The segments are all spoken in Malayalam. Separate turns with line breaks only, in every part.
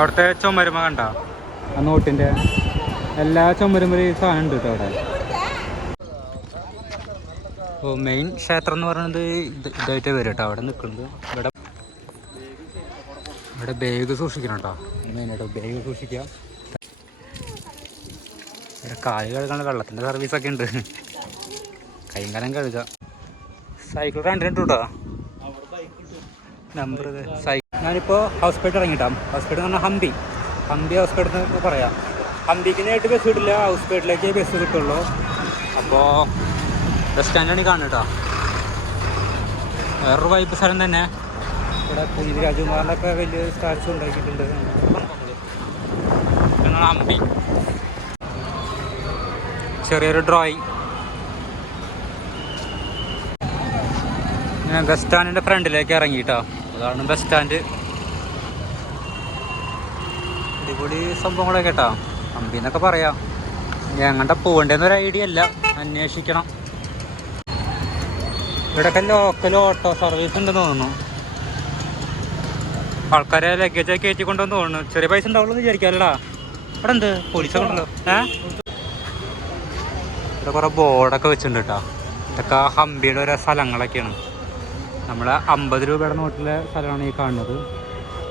അവിടുത്തെ ചുമരുമ കണ്ട? ആ നോട്ടിന്റെ. എല്ലാ ചുമരുമലും ഈ സാധനം ഉണ്ട് കേട്ടോ അവിടെ. ഓ മെയിൻ ക്ഷേത്രം എന്ന് പറയുന്നത് ഇത് ഇതായിട്ട് വരും കേട്ടോ. അവിടെ നിൽക്കുന്നത്. ഇവിടെ ഇവിടെ ബാഗ് സൂക്ഷിക്കണം കേട്ടോ. മെയിനായിട്ട് ബാഗ് സൂക്ഷിക്കുക ഇവിടെ കാൽ കഴുകാനുള്ള വെള്ളത്തിന്റെ സർവീസൊക്കെ ഉണ്ട്. കൈകാലം കഴുകുക സൈക്കിൾ കണ്ടിട്ടുണ്ടോ കേട്ടോ. നമ്പർ ഹൗസ് ബോട്ട് ഇറങ്ങിട്ടാ. ഹൗസ് ബോട്ട് എന്ന് പറഞ്ഞാൽ ഹംപി ഹംപി ഹൗസ് ബോട്ട് എന്ന് പറയാം. ഹംപിക്കിനായിട്ട് ബസ് കിട്ടില്ല. ഹൗസ് ബോട്ടിലേക്ക് ബസ് കിട്ടുള്ളൂ. അപ്പോൾ ബസ് സ്റ്റാൻഡാണ് ഈ വേറൊരു വൈപ്പ് സ്ഥലം തന്നെ. ഇവിടെ പുനിത് രാജകുമാറിനൊക്കെ വലിയ സ്റ്റാറ്റ്സ് ഉണ്ടാക്കിയിട്ടുണ്ട്. ഹംപി ചെറിയൊരു ഡ്രോയിങ് ഞാൻ ബസ് സ്റ്റാൻഡിന്റെ ഫ്രണ്ടിലേക്ക് ഇറങ്ങിയിട്ടോ അതാണ് ബസ് സ്റ്റാൻഡ് അടിപൊളി സംഭവങ്ങളൊക്കെ കേട്ടോ. അമ്പി എന്നൊക്കെ പറയാം. ഞങ്ങളുടെ പോകേണ്ടെന്നൊരു ഐഡിയ അല്ല അന്വേഷിക്കണം. ഇവിടെയൊക്കെ ലോക്കൽ ഓട്ടോ സർവീസ് ഉണ്ടെന്ന് തോന്നുന്നു. ആൾക്കാരെ ലഗേജ് ഒക്കെ കയറ്റി കൊണ്ടുവന്ന് തോന്നുന്നു. ചെറിയ പൈസ ഉണ്ടാവുള്ളൂ എന്ന് വിചാരിക്കാമല്ലടാ ഇവിടെ എന്ത്? പോലീസൊക്കെ ഉണ്ടല്ലോ. ഏ? ഇവിടെ കുറേ ബോർഡൊക്കെ വെച്ചിട്ടുണ്ട് കേട്ടോ. ഇതൊക്കെ ഹംപിയുടെ ഓരോ സ്ഥലങ്ങളൊക്കെയാണ്. നമ്മളെ അമ്പത് രൂപയുടെ നോട്ടിലെ സ്ഥലമാണ് ഈ കാണുന്നത്.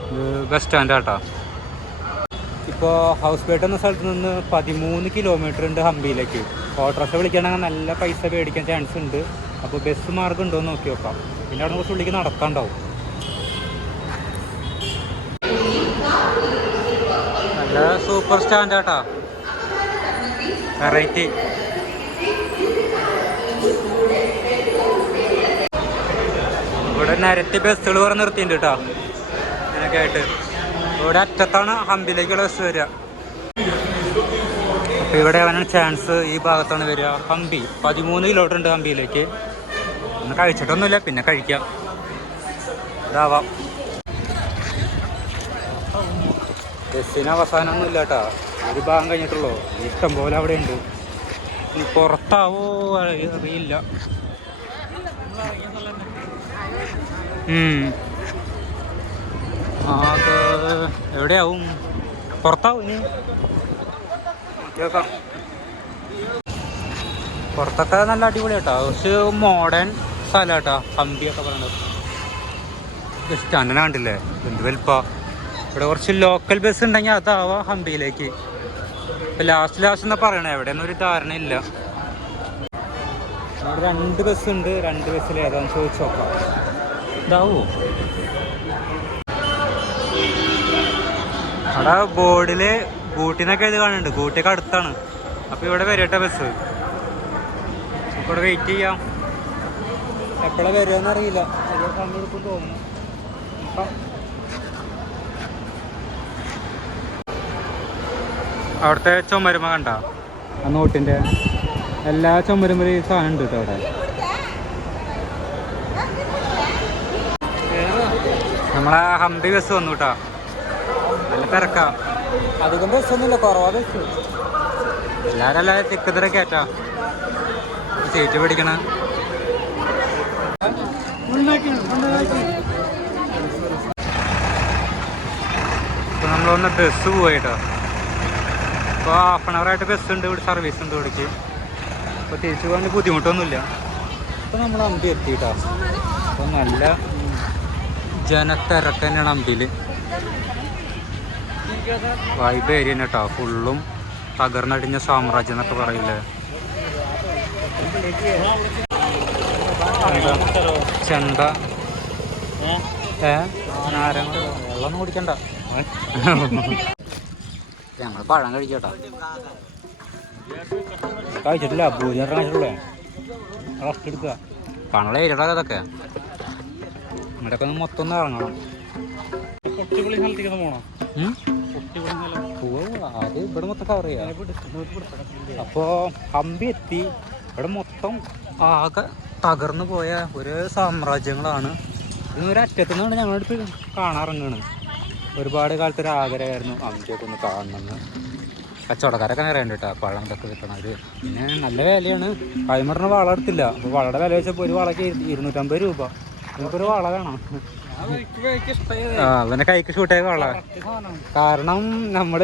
ഇത് ബസ് സ്റ്റാൻഡ് ആട്ടോ. ഇപ്പോൾ ഹൗസ് ബോട്ട് എന്ന സ്ഥലത്ത് നിന്ന് പതിമൂന്ന് കിലോമീറ്റർ ഉണ്ട് ഹംപിയിലേക്ക്. ഓട്ടോറിക്ഷ വിളിക്കണമെങ്കിൽ നല്ല പൈസ മേടിക്കാൻ ചാൻസ് ഉണ്ട്. അപ്പോൾ ബസ് മാർഗം ഉണ്ടോ എന്ന് നോക്കി നോക്കാം. പിന്നെ അവിടെ കുറച്ച് ഉള്ളിലേക്ക് നടക്കാണ്ടാവും. നല്ല സൂപ്പർ സ്റ്റാൻഡ് കേട്ടോ വെറൈറ്റി ഇവിടെ നിരത്തി ബസ്സുകൾ വേറെ നിർത്തിയിട്ടുണ്ട് കേട്ടോ. അങ്ങനെയൊക്കെ ആയിട്ട് ഇവിടെ അറ്റത്താണ് ഹമ്പിലേക്കുള്ള ബസ് വരിക. അപ്പൊ ഇവിടെ അവനാണ് ചാൻസ് ഈ ഭാഗത്താണ് വരിക. ഹമ്പി പതിമൂന്ന് കിലോമീറ്റർ ഉണ്ട് ഹമ്പിയിലേക്ക്. ഒന്ന് കഴിച്ചിട്ടൊന്നുമില്ല പിന്നെ കഴിക്കാം. ഇതാവാം. ബസ്സിന് അവസാനമൊന്നും ഇല്ല കേട്ടോ. ഒരു ഭാഗം കഴിഞ്ഞിട്ടുള്ളൂ. ഇഷ്ടം പോലെ അവിടെ ഉണ്ട് ഇനി പുറത്താവോ അറിയില്ല. എവിടെയാവും? പുറത്താവും ഇനി. പുറത്തൊക്കെ നല്ല അടിപൊളി കേട്ടോ പക്ഷെ മോഡേൺ സ്ഥലം കേട്ടോ ഹംപിയൊക്കെ പറയുന്നത് സ്റ്റാൻഡിനെ കണ്ടില്ലേ? എന്ത് വലിപ്പ. ഇവിടെ കുറച്ച് ലോക്കൽ ബസ് ഉണ്ടെങ്കിൽ അതാവാം ഹംപിയിലേക്ക് ഇപ്പൊ ലാസ്റ്റ് ലാസ്റ്റ് എന്നാ പറയണേ? എവിടെയൊന്നും ഒരു ധാരണയില്ല ഇവിടെ രണ്ട് ബസ് ഉണ്ട്. രണ്ട് ബസ്സിൽ ഏതാന്ന് ചോദിച്ചു നോക്കാം. ഇതാവോ? അവിടെ ബോർഡിൽ ഗൂട്ടിന്നൊക്കെ ഇത് കാണുന്നുണ്ട്. ഗൂട്ടിയൊക്കെ അടുത്താണ്. അപ്പൊ ഇവിടെ വരട്ടെ ബസ്. ഇവിടെ വെയിറ്റ് ചെയ്യാം. എപ്പോഴാ വരുമെന്ന് അറിയില്ല. തോന്നുന്നു. അവിടുത്തെ ചുമരുമ കണ്ട? ആ നോട്ടിന്റെ എല്ലാ ചുമരുമലും ഈ സാധനം ഉണ്ട് കേട്ടോ അവിടെ. നമ്മളെ ഹംപി ബസ് വന്നു കേട്ടോ നല്ല തിരക്കാ. അധികം ബസ് ഒന്നുമില്ല കുറവാ ബസ് എല്ലാരും അല്ലാതെ തിക്കതിര കയറ്റാ സീറ്റ് പിടിക്കണ. ഇപ്പൊ നമ്മളൊന്ന് ബസ് പോയിട്ടോ. ഇപ്പോൾ ഹാഫ് ആൻ അവർ ആയിട്ട് ബസ് ഉണ്ട് ഇവിടെ സർവീസ് ഉണ്ട് ഇവിടേക്ക്. അപ്പോൾ തിരിച്ചു പോകാൻ ബുദ്ധിമുട്ടൊന്നുമില്ല. ഇപ്പോൾ നമ്മൾ അമ്പി എത്തിയിട്ടോ. അപ്പോൾ നല്ല ഉം, അമ്പിൽ വൈബ് ഏരിയ തന്നെ കേട്ടോ ഫുള്ളും തകർന്നടിഞ്ഞ സാമ്രാജ്യം എന്നൊക്കെ പറയില്ലേ? ചെണ്ട. ഏ? നാരങ്ങ. വെള്ളം കുടിക്കണ്ട. ഞങ്ങൾ പഴം കഴിക്കട്ടോ. കഴിച്ചിട്ടില്ല. പൂജ കഴിച്ചിട്ടുള്ളേ. പണുള്ള അതൊക്കെ. ഇങ്ങോട്ടൊക്കെ ഒന്ന് മൊത്തം ഒന്ന് ഇറങ്ങണം. അത് ഇവിടെ മൊത്തം കവർ ചെയ്യാം. അപ്പോൾ ഹമ്പി എത്തി. ഇവിടെ മൊത്തം ആകെ തകർന്നു പോയ ഒരു സാമ്രാജ്യങ്ങളാണ്. ഇന്ന് ഒരു അറ്റത്തു നിന്നാണ് ഞങ്ങളിപ്പോൾ കാണാറിങ്ങാണ് ഒരുപാട് കാലത്ത് ഒരു ആഗ്രഹമായിരുന്നു. ഹംപിയൊക്കെ ഒന്ന് കാണണമെന്ന് കച്ചവടക്കാരൊക്കെ നിറയുണ്ട് കേട്ടോ. പഴം ഇതൊക്കെ വിൽക്കണത് പിന്നെ നല്ല വിലയാണ്. കൈമറിന് വളം എടുത്തില്ല അപ്പോൾ വളയുടെ വില വെച്ചപ്പോൾ ഒരു വളയ്ക്ക് ഇരുന്നൂറ്റമ്പത് രൂപ. നമുക്കൊരു വള വേണം. ആ അവനെ കൈക്ക് ഷൂട്ടായ വള. കാരണം നമ്മൾ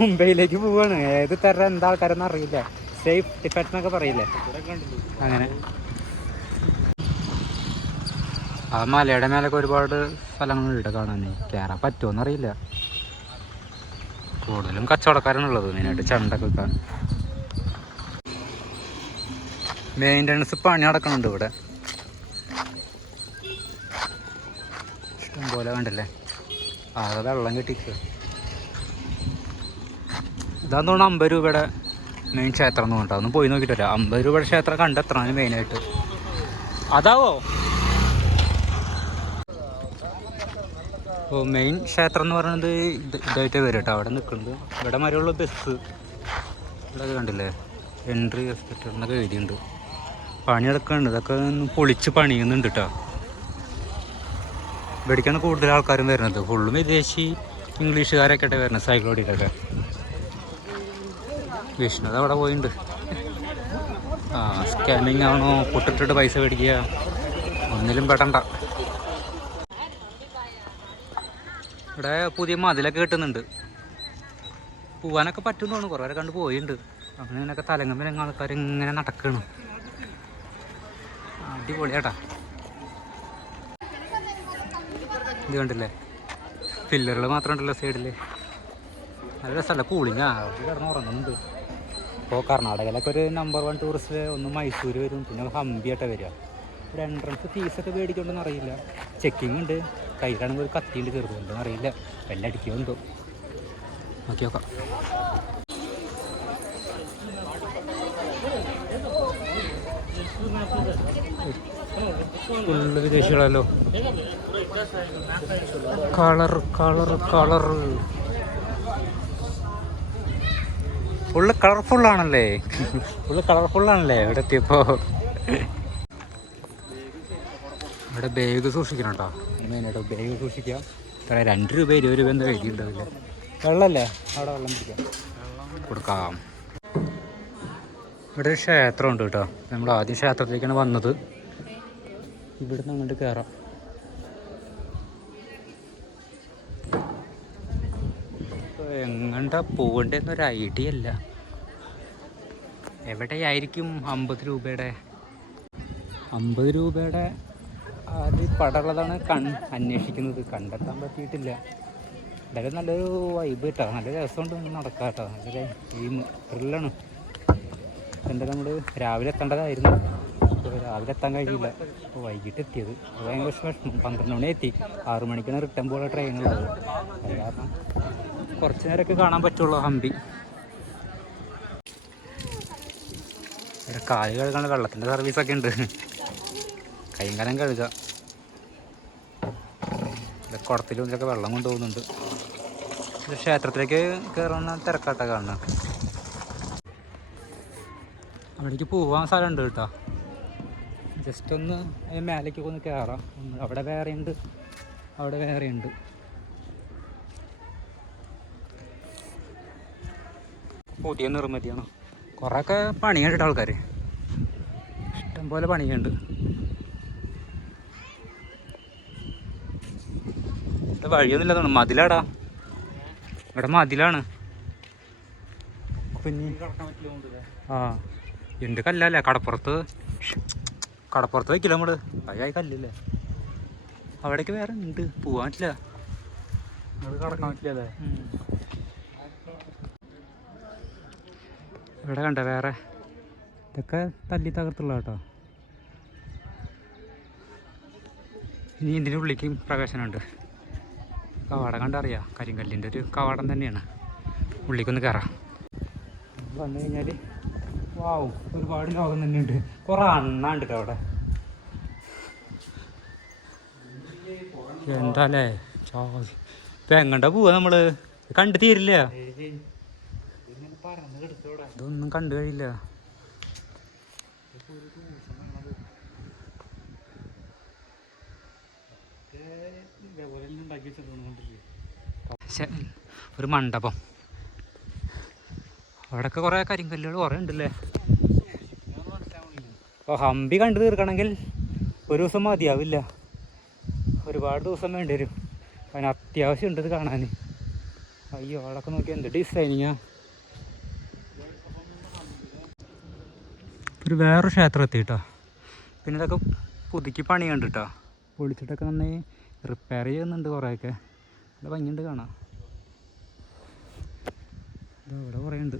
മുംബൈയിലേക്ക് പോവാണ്. ഏത് തരം എന്താ ആൾക്കാരെന്ന് അറിയില്ല. സേഫ് ഡിഫക്ട് എന്നൊക്കെ പറയില്ലേ? അങ്ങനെ. ആ മലയുടെ മേലൊക്കെ ഒരുപാട് സ്ഥലങ്ങളുണ്ട് കാണാൻ കയറാൻ പറ്റുമോന്ന് അറിയില്ല കൂടുതലും കച്ചവടക്കാരാണുള്ളത് മെയിനായിട്ട് ചണ്ടൊക്കെ വെക്കാൻ. മെയിന്റനൻസ് പണി നടക്കുന്നുണ്ട് ഇവിടെ. ഇഷ്ടം പോലെ കണ്ടല്ലേ? ആകെ വെള്ളം കെട്ടിക്കുക ഇതാന്ന് തോന്നുന്നു അമ്പത് രൂപയുടെ മെയിൻ ക്ഷേത്രം എന്ന് പറഞ്ഞിട്ട്. അതൊന്നും പോയി നോക്കിയിട്ട് അമ്പത് രൂപയുടെ ക്ഷേത്രം കണ്ടെത്രാണ് മെയിനായിട്ട് അതാവോ? ഓ മെയിൻ ക്ഷേത്രം എന്ന് പറയുന്നത് ഇത് ഇതായിട്ട് വരും കേട്ടോ. അവിടെ നിൽക്കുന്നത്. ഇവിടെ മരമുള്ള ബസ് ഇവിടെ കണ്ടില്ലേ? എൻട്രി എക്സ്പെക്ട് എന്നൊക്കെ പണി പണിയെടുക്കുന്നുണ്ട്. ഇതൊക്കെ പൊളിച്ച് പണിയുന്നുണ്ട് കേട്ടോ. ഇവിടേക്കാണ് കൂടുതൽ ആൾക്കാരും വരുന്നത്. ഫുള്ളും വിദേശി ഇംഗ്ലീഷുകാരൊക്കെ വരുന്നത് സൈക്ലോഡിക്കൊക്കെ വിഷ്ണു അവിടെ പോയിട്ടുണ്ട് ആ സ്കാനിങ് ആണോ? പൊട്ടിട്ടിട്ട് പൈസ മേടിക്കുക. ഒന്നിലും പെടണ്ട. ഇവിടെ പുതിയ മതിലൊക്കെ കിട്ടുന്നുണ്ട്. പോവാനൊക്കെ പറ്റും തോന്നുന്നു കുറേ കണ്ട് പോയിട്ടുണ്ട് അങ്ങനെ ഇങ്ങനെയൊക്കെ തലങ്ങുമ്പോൾ ആൾക്കാർ ഇങ്ങനെ നടക്കണം. അടിപൊളിയാട്ടാ. ഇത് കണ്ടില്ലേ? പില്ലറുകൾ മാത്രം ഉണ്ടല്ലോ സൈഡിൽ നല്ല രസമല്ല കൂളിങ്ങാ കിടന്ന് ഉറങ്ങുന്നുണ്ട്. ഇപ്പോൾ കർണാടകയിലൊക്കെ ഒരു നമ്പർ വൺ ടൂറിസ്റ്റ് ഒന്ന് മൈസൂർ വരും. പിന്നെ ഹംപിയായിട്ടാണ് വരിക. ഒരു എൻട്രൻസ് ഫീസൊക്കെ മേടിക്കണ്ടെന്ന് അറിയില്ല. ചെക്കിംഗ് ഉണ്ട്. കയ്യിലാണെങ്കിൽ ഒരു കത്തിയുണ്ട് ചെറുതുണ്ടെന്ന് അറിയില്ല. വല്ല അടിക്കുന്നുണ്ടോ നോക്കി നോക്കാം. ഫുള്ള് വിദേശികളല്ലോ കളർ കളർ കളർ. ഫുള്ള് കളർഫുള്ളാണല്ലേ ഫുള്ള് കളർഫുള്ളാണല്ലേ ഇവിടെ എത്തിയപ്പോ? ഇവിടെ ബാഗ് സൂക്ഷിക്കണം കേട്ടോ. മെയിനായിട്ട് ബാഗ് സൂക്ഷിക്കാം. ഇത്ര രണ്ട് രൂപ ഇരുപത് രൂപ എന്താ എഴുതിയിട്ടുണ്ടാവില്ല. വെള്ളമല്ലേ അവിടെ വെള്ളം പിടിക്കാം കൊടുക്കാം. ഇവിടെ ഒരു ക്ഷേത്രം ഉണ്ട് കേട്ടോ. നമ്മൾ ആദ്യം ക്ഷേത്രത്തിലേക്കാണ് വന്നത്. ഇവിടുന്ന് അങ്ങോട്ട് കയറാം എങ്ങണ്ടാ പോകണ്ടെന്നൊരു ഐഡിയ അല്ല എവിടെയായിരിക്കും അമ്പത് രൂപയുടെ? അമ്പത് രൂപയുടെ അത് പടമുള്ളതാണ് കൺ അന്വേഷിക്കുന്നത്. കണ്ടെത്താൻ പറ്റിയിട്ടില്ല. എന്തായാലും നല്ലൊരു വൈബ് കേട്ടോ നല്ല രസമുണ്ട് നടക്കാം കേട്ടോ നല്ല ഗെയിം ത്രില്ലാണ് എന്താ നമ്മൾ രാവിലെ എത്തേണ്ടതായിരുന്നു. അപ്പോൾ രാവിലെ എത്താൻ കഴിയില്ല. അപ്പോൾ വൈകിട്ട് എത്തിയത്. ഭയങ്കര വിഷമം. പന്ത്രണ്ട് മണി എത്തി. ആറു മണിക്കാണ് റിട്ടേൺ പോലെ ട്രെയിനുള്ളത് കാരണം കുറച്ച് നേരമൊക്കെ കാണാൻ പറ്റുള്ളൂ ഹമ്പി ഇവിടെ കാൽ വെള്ളത്തിന്റെ വെള്ളത്തിന്റെ സർവീസൊക്കെ ഉണ്ട്. കൈയും കാലം കഴുകുക ഇവിടെ കുടത്തിലും ഇതിലൊക്കെ വെള്ളം കൊണ്ടുപോകുന്നുണ്ട്. ഇത് ക്ഷേത്രത്തിലേക്ക് കയറുന്ന തിരക്കാട്ടാ കാണുന്നത്. അവിടേക്ക് പോവാൻ സ്ഥലമുണ്ട് കേട്ടോ. ജസ്റ്റ് ഒന്ന് അതിന് മേലേക്ക് ഒന്ന് കയറാം അവിടെ വേറെ ഉണ്ട്. അവിടെ വേറെ ഉണ്ട്. പുതിയ നിർമ്മിതിയാണ്. കുറേയൊക്കെ പണിയുണ്ട് ആൾക്കാർ ഇഷ്ടംപോലെ പണിയുണ്ട്. ഇവിടെ വഴിയൊന്നുമില്ല തോന്നുന്നു മതിലാടാ. ഇവിടെ മതിലാണ്. പിന്നെ ആ ഉണ്ട് കല്ലല്ലേ? കടപ്പുറത്ത്. കടപ്പുറത്ത് വയ്ക്കില്ല നമ്മൾ? പഴയ കല്ലില്ലേ? അവിടേക്ക് വേറെ ഉണ്ട്. പോവാൻ പറ്റില്ല.
കടക്കാൻ പറ്റില്ലല്ലേ
ഇവിടെ കണ്ട വേറെ? ഇതൊക്കെ തല്ലി തകർത്തുള്ള കേട്ടോ. ഇനി ഇതിന്റെ ഉള്ളിലേക്ക് പ്രവേശനമുണ്ട് കവാടം കണ്ടറിയാം? കരിങ്കല്ലിന്റെ ഒരു കവാടം തന്നെയാണ്. ഉള്ളിക്കൊന്ന് കയറാം വന്നു കഴിഞ്ഞാൽ വാവും ഒരുപാട് ലോകം തന്നെയുണ്ട്. കുറേ അണ്ണാണ്ട് അവിടെ. എന്താല്ലേ ഇപ്പം എങ്ങോട്ടാ പോവാ നമ്മൾ? കണ്ടു തീരില്ല. ഇതൊന്നും കണ്ടു കഴിയില്ല. ഒരു മണ്ഡപം. അവിടെയൊക്കെ കുറേ കരിങ്കല്ലുകൾ കുറേ ഉണ്ടല്ലേ? അപ്പോൾ ഹമ്പി കണ്ടു തീർക്കണമെങ്കിൽ ഒരു ദിവസം മതിയാവില്ല. ഒരുപാട് ദിവസം വേണ്ടി വരും. അതിന് അത്യാവശ്യം ഉണ്ട് ഇത് കാണാൻ. അയ്യോ അവളൊക്കെ നോക്കി എന്ത് ഡിസൈനിങ്ങാ ഒരു വേറൊരു ക്ഷേത്രം എത്തിയിട്ടോ പിന്നെ ഇതൊക്കെ പുതുക്കി പണി കണ്ടിട്ടോ പൊളിച്ചിട്ടൊക്കെ നന്നായി റിപ്പയർ ചെയ്യുന്നുണ്ട് കുറേയൊക്കെ. നല്ല ഭംഗിയുണ്ട് കാണാം ഇവിടെ കുറേ ഉണ്ട്.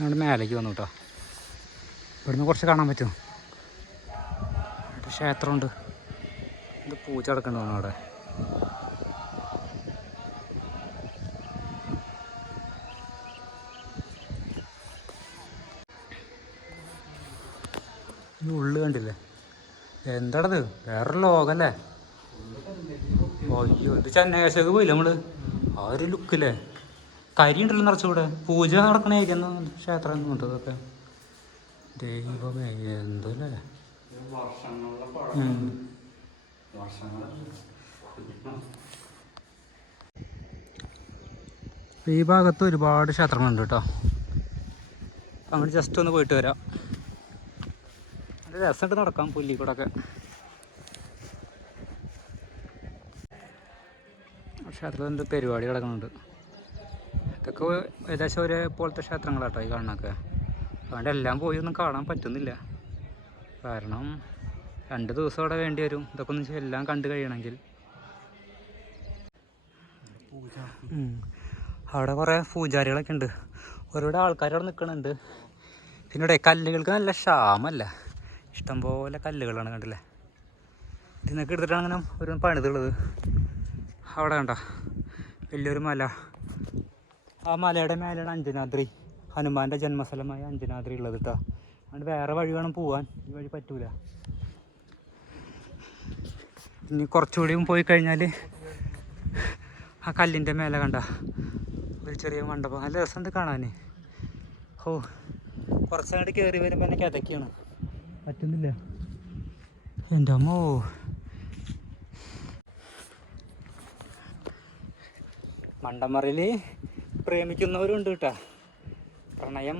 ഞങ്ങൾ മേലേക്ക് വന്നു കേട്ടോ ഇവിടുന്ന് കുറച്ച് കാണാൻ പറ്റും. ക്ഷേത്രമുണ്ട്. ഇത് പൂച്ച കിടക്കണ്ടോ അവിടെ. ഈ ഉള്ളു കണ്ടില്ലേ? എന്താണത്? വേറൊരു ലോകല്ലേ? അയ്യോ ഇത് ചെന്നൈ ചെന്നൈശേക്ക് പോയില്ല നമ്മൾ? ആ ഒരു ലുക്കില്ലേ കരി ഉണ്ടല്ലോ നിറച്ചുകൂടെ പൂജ നടക്കണ ഏരിയ ക്ഷേത്രം ഉണ്ട് ഇതൊക്കെ ദൈവമേ എന്തല്ലേ. ഈ ഭാഗത്ത് ഒരുപാട് ക്ഷേത്രങ്ങളുണ്ട് കേട്ടോ. അങ്ങോട്ട് ജസ്റ്റ് ഒന്ന് പോയിട്ട് വരാം. നല്ല രസമായിട്ട് നടക്കാൻ പുല്ലി കൂടെ ഒക്കെ ക്ഷേത്രത്തിന്റെ പരിപാടി കിടക്കുന്നുണ്ട്. ഇതൊക്കെ ഏകദേശം ഒരേപോലത്തെ ക്ഷേത്രങ്ങളാട്ടോ ഈ കാണുന്നൊക്കെ അതുകൊണ്ട് എല്ലാം പോയി ഒന്നും കാണാൻ പറ്റുന്നില്ല. കാരണം രണ്ട് ദിവസം അവിടെ വേണ്ടി വരും. ഇതൊക്കെ ഒന്ന് എല്ലാം കണ്ടു കഴിയണമെങ്കിൽ. അവിടെ കുറേ പൂജാരികളൊക്കെ ഉണ്ട്. ഒരുപാട് ആൾക്കാർ അവിടെ നിൽക്കുന്നുണ്ട് പിന്നെ ഇവിടെ കല്ലുകൾക്ക് നല്ല ക്ഷാമല്ല ഇഷ്ടംപോലെ കല്ലുകളാണ് കണ്ടില്ലേ? ഇതിനൊക്കെ എടുത്തിട്ടാണ് അങ്ങനെ ഒരു പണിതുള്ളത്. അവിടെ കണ്ട? വലിയൊരു മല. ആ മലയുടെ മേലെയാണ് അഞ്ജനാദ്രി. ഹനുമാന്റെ ജന്മസ്ഥലമായ അഞ്ജനാദ്രി ഉള്ളത് കേട്ടോ അതുകൊണ്ട് വേറെ വഴി വേണം പോവാൻ. ഈ വഴി പറ്റൂല. ഇനി കുറച്ചുകൂടിയും പോയി കഴിഞ്ഞാൽ ആ കല്ലിന്റെ മേലെ കണ്ട. ഒരു ചെറിയ മണ്ഡപം. നല്ല രസമുണ്ട് കാണാൻ ഓ കുറച്ചങ്ങോട്ട് കയറി വരുമ്പോൾ എനിക്ക് അതൊക്കെയാണ് പറ്റുന്നില്ല. എന്റെ അമ്മോ. മണ്ടമറയിൽ പ്രേമിക്കുന്നവരുണ്ട് കേട്ടോ. പ്രണയം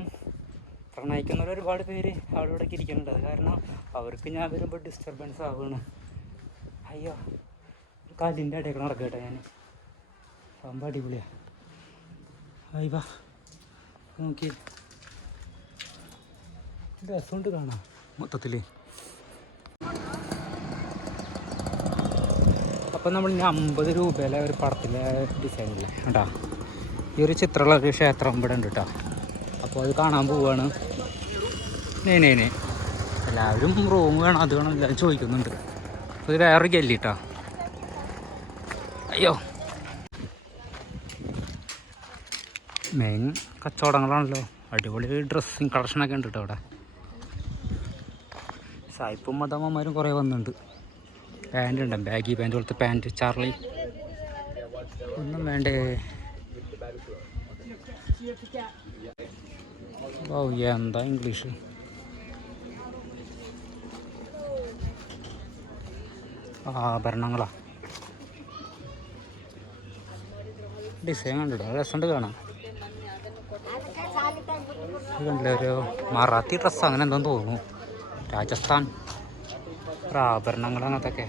പ്രണയിക്കുന്നവർ ഒരുപാട് പേര് അവിടെ ഇവിടെ ഇരിക്കുന്നുണ്ട്. അത് കാരണം അവർക്ക് ഞാൻ വരുമ്പോൾ ഡിസ്റ്റർബൻസ് ആവുകയാണ് അയ്യോ കാലിന്റെ നടക്കുക കേട്ടോ ഞാൻ പമ്പ അടിപൊളിയാ. ആയി വാ നോക്കി. രസമുണ്ട് കാണാം മൊത്തത്തിൽ അപ്പം നമ്മൾ അമ്പത് രൂപയിലെ ഒരു പടത്തിലെ ഡിസൈനില്ലേ കേട്ടാ ഈ ഒരു ചിത്രമുള്ള ഒരു ക്ഷേത്രം ഇവിടെ ഉണ്ട് കേട്ടോ അപ്പോൾ അത് കാണാൻ പോവുകയാണ് നേ നേ നേ. എല്ലാവരും റൂം വേണം അത് വേണം എല്ലാവരും ചോദിക്കുന്നുണ്ട്. ഇത് വേറൊരു ഗല്ലി കേട്ടോ അയ്യോ. മെയിൻ കച്ചവടങ്ങളാണല്ലോ. അടിപൊളി ഡ്രസ്സിങ് കളക്ഷനൊക്കെ ഉണ്ട് കേട്ടോ അവിടെ. സായിപ്പും മദാമ്മമാരും കുറേ വന്നിട്ടുണ്ട് പാന്റ് ഉണ്ട് ബാഗി പാന്റ് പോലത്തെ പാന്റ് ചാർലി ഒന്നും വേണ്ടേ. എന്താ ഇംഗ്ലീഷ് ആഭരണങ്ങളാ ഡിസൈൻ കണ്ടിട്ടോ? രസമുണ്ട് കാണാം കണ്ടില്ലേ ഒരു മറാത്തി ഡ്രസ്സ് അങ്ങനെ എന്തോ തോന്നുന്നു. രാജസ്ഥാൻ. ആഭരണങ്ങൾ അങ്ങനത്തൊക്കെ.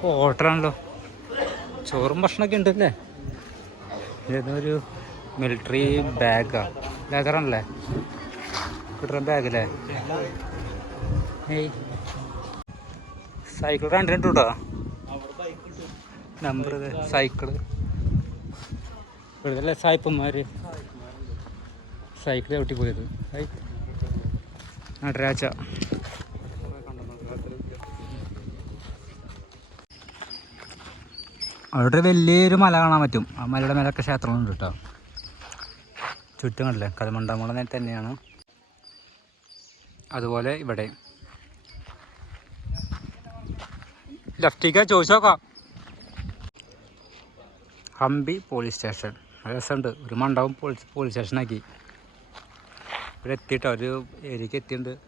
ഹോട്ടലാണല്ലോ ചോറും ഭക്ഷണമൊക്കെ ഉണ്ടല്ലേ? ഇതൊരു മിലിറ്ററി ബാഗാ ലെതറാണല്ലേ കിട്ടുന്ന ബാഗ് ഏയ്. സൈക്കിൾ രണ്ടിനുണ്ട് കേട്ടോ നമ്പർ സൈക്കിൾ ഇവിടുത്തെ സായിപ്പന്മാർ സൈക്കിൾ ചവിട്ടി പോയത്. നടരാജ അവിടെ ഒരു വലിയൊരു മല കാണാൻ പറ്റും. ആ മലയുടെ മേലൊക്കെ ക്ഷേത്രമുണ്ട് കേട്ടോ. ചുറ്റും കണ്ടില്ലേ? കലമണ്ടമുള തന്നെയാണ്. അതുപോലെ ഇവിടെ. ലെഫ്റ്റിക്ക് ചോദിച്ചു നോക്കാം. Hampi police station. രസമുണ്ട്. ഒരു മണ്ഡപം പോലീസ് പോലീസ് സ്റ്റേഷനാക്കി. ഇവിടെ എത്തിയിട്ടോ ഒരു ഏരിയക്ക് എത്തിയിട്ടുണ്ട്.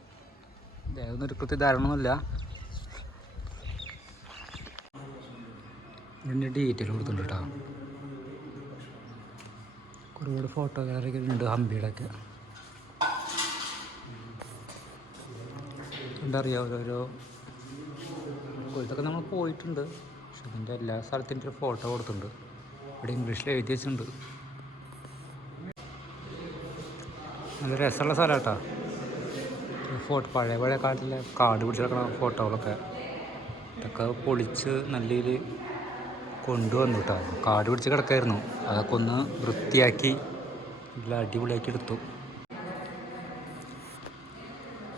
ഒരു കൃത്യ ധാരണമൊന്നുമില്ല ഇതിന്റെ ഡീറ്റെയിൽ കൊടുത്തിട്ടുണ്ട് കേട്ടോ ഒരുപാട് ഫോട്ടോ ഗാലറിയൊക്കെ ഉണ്ട് ഹംപിയുടെയൊക്കെ. എന്താ അറിയാം ഓരോരോ ഇതൊക്കെ നമ്മൾ പോയിട്ടുണ്ട്. പക്ഷെ ഇതിന്റെ എല്ലാ സ്ഥലത്തിന്റെ ഒരു ഫോട്ടോ കൊടുത്തിട്ടുണ്ട്. ഇവിടെ ഇംഗ്ലീഷിൽ എഴുതി വെച്ചിട്ടുണ്ട്. നല്ല രസമുള്ള സ്ഥലം കേട്ടോ ഫോട്ടോ പഴയ പഴയ കാലത്തിലെ കാട് പിടിച്ചെടുക്കണ ഫോട്ടോകളൊക്കെ ഇതൊക്കെ പൊളിച്ച് നല്ല രീതിയിൽ കൊണ്ടുവന്നു കേട്ടോ കാട് പിടിച്ച് കിടക്കായിരുന്നു. അതൊക്കെ ഒന്ന് വൃത്തിയാക്കി നല്ല അടിപൊളിയാക്കി എടുത്തു.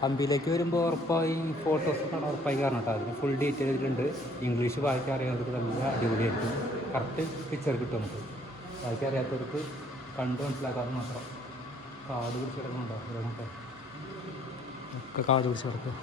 ഹംപിയിലേക്ക് വരുമ്പോൾ ഉറപ്പായി ഫോട്ടോസ് കാണാൻ ഉറപ്പായി കാരണം കേട്ടോ അതിന് ഫുൾ ഡീറ്റെയിൽ ഇതിലുണ്ട്. ഇംഗ്ലീഷ് വായിക്കാൻ അറിയാത്തവർക്ക് നല്ല അടിപൊളിയായിരിക്കും. കറക്റ്റ് പിക്ചർ കിട്ടും നമുക്ക്. വായിക്കാൻ അറിയാത്തവർക്ക് കണ്ട് മനസ്സിലാക്കാതെ മാത്രം. കാട് പിടിച്ച് കിടക്കുന്നുണ്ടോ? ഒക്കെ കാട് പിടിച്ച് കിടക്കുക